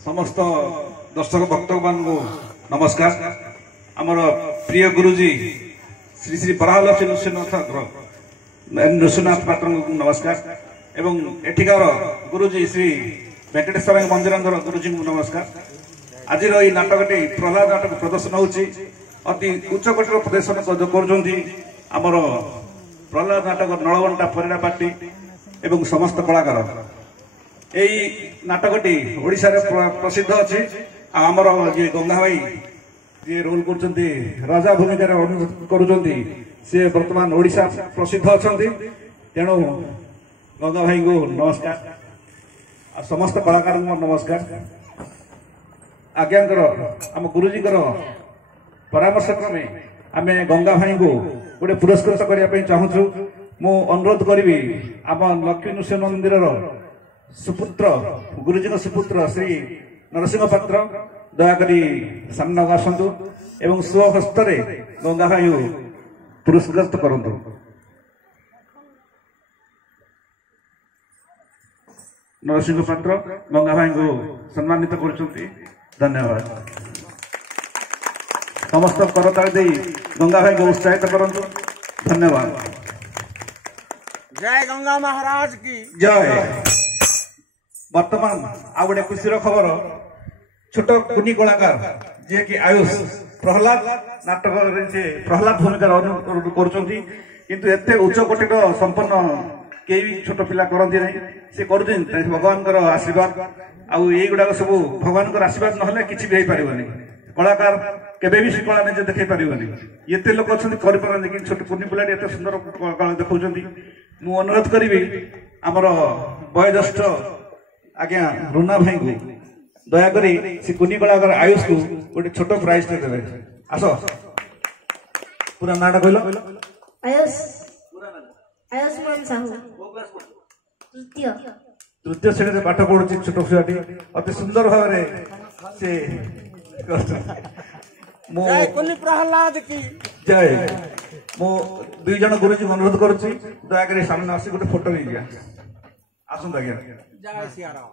समस्त दर्शक भक्त मान नमस्कार। आमर प्रिय गुरुजी श्री श्री बराहलक्ष्मी नृसिंहनाथ पात्र को नमस्कार एवं एठिकार गुरुजी श्री वेंकटेश्वर मंदिर गुरुजी को नमस्कार। आज नाटकटी प्रहलाद नाटक प्रदर्शन होती अति उच्चकोटर प्रदर्शन कर प्रहलाद नाटक नलगंटा परिड़ा पार्टी एवं समस्त कलाकार यही नाटकटी ओडिशा रे प्रसिद्ध अच्छी आमर जी गंगा भाई जी रोल कर राजा भूमिका कर बर्तमान ओडिशा प्रसिद्ध अच्छा तेणु गंगा भाई को नमस्कार आ समस्त कलाकार नमस्कार। आज्ञाकर आम गुरुजी परामर्श क्रमे आम गंगा भाई को गोटे पुरस्कृत करने चाहूँ। मु अनुरोध करी आम लक्ष्मी नृसिंह मंदिर सुपुत्र गुरुजी सुपुत्र श्री नरसिंह पात्र दयाकोरी सामना आसतु एवं स्वहस्त गंगा भाई पुरस्कृत करतु। नरसिंह पात्र गंगा भाई को सम्मानित कर धन्यवाद। समस्त करताली गंगा भाई को उत्साहित करतु। धन्यवाद। जय गंगा महाराज की जय। वर्तमान आ गए खुशी खबर छोट कुनी कलाकार जी कि आयुष प्रहलाद नाटक प्रहलाद भूमिका करते उच्च कोटिर संपन्न कई छोट पिला करती ना सी कर भगवान आशीर्वाद आईगुड़ाक सब भगवान आशीर्वाद ना किसी भी पार कलाकार केबे भी से कला निजे देखे पारे ये लोग अच्छा कर छोट कुनी पिला सुंदर कला देखा मु अनुरोध करी आमर वयोज्येष्ठ आज्ञा रुना भाई को दयाकोरी से कुनी कलाकार आयुष को गोटे छोट प्राइज देवे। आस पूरा नाटा कहल आयुष मान साहू तृतीय श्रेणी में पाठ पढ़ुची छोट छुआटी अति सुंदर भाव से प्रहलाद की जय। मु दुई जन गुरुजी अनुरोध करुच्ची दयाकोरी सामने आसी गोटे फोटो नहीं दिया आसत आज्ञा। जय सिया राम।